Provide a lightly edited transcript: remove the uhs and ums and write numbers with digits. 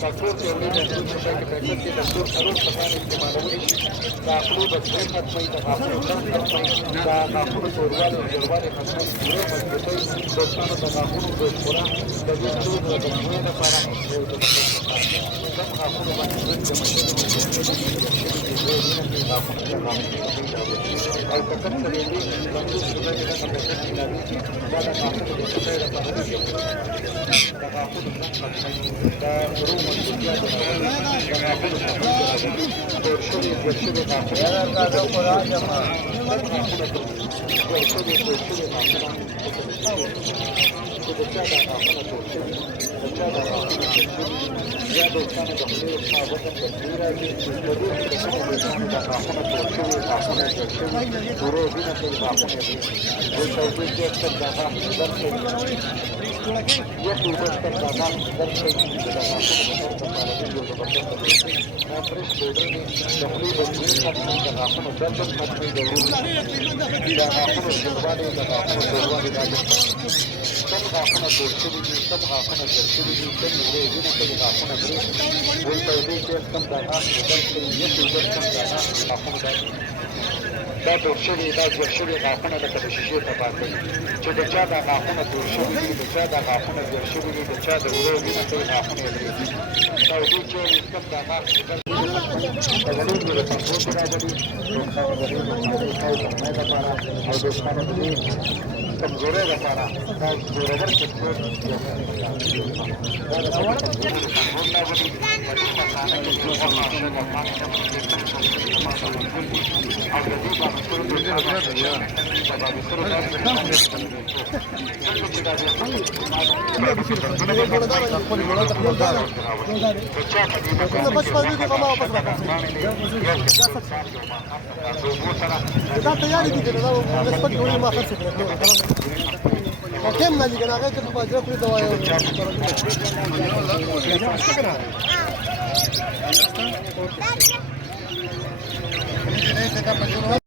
سکتور کې ورې د ټول څه کې پرکټ کې د ټول سرور څخه استعمالول شي دا خپل د څه ختمي د خپل ختمي دا خپل تورواله جوړواله خپل پوره مضبوطي دوستانو د خپل د پورا د دې ټول د بنوي لپاره یو د کوم خپل باندې د مشکل او پکټ ته دې د ټول څه کې د خپل دا د خپل د څه لپاره دا خپل دا ورو مشکلات دا خپل ورشي ورشي دا دا قرآن جمع دا دورشوي دا جوړشوي غاښونه لکه د شیشې په پاتې چې د چا د غاښونه جوړ شوي دي د چا د غاښونه جوړ شوي دي د چا د ورو وینه کوي غاښونه یې لري دا اوبه چې کوم د غاښ تغلیب د کنټرول کې راځي دوستانو د دې لپاره او دوستانو د دې کمزورۍ لپاره دا زورور کسبور دا د کنټرول راځي په دې مکانه کې چې هغه څنګه پاتې او د دې په ټول د دې راځي یا په دې سره دا تیاری دي کنه دا نسبت ټول ما خرڅ کړو او کوم نه دي کنه هغه ته په اجر پرې دوايو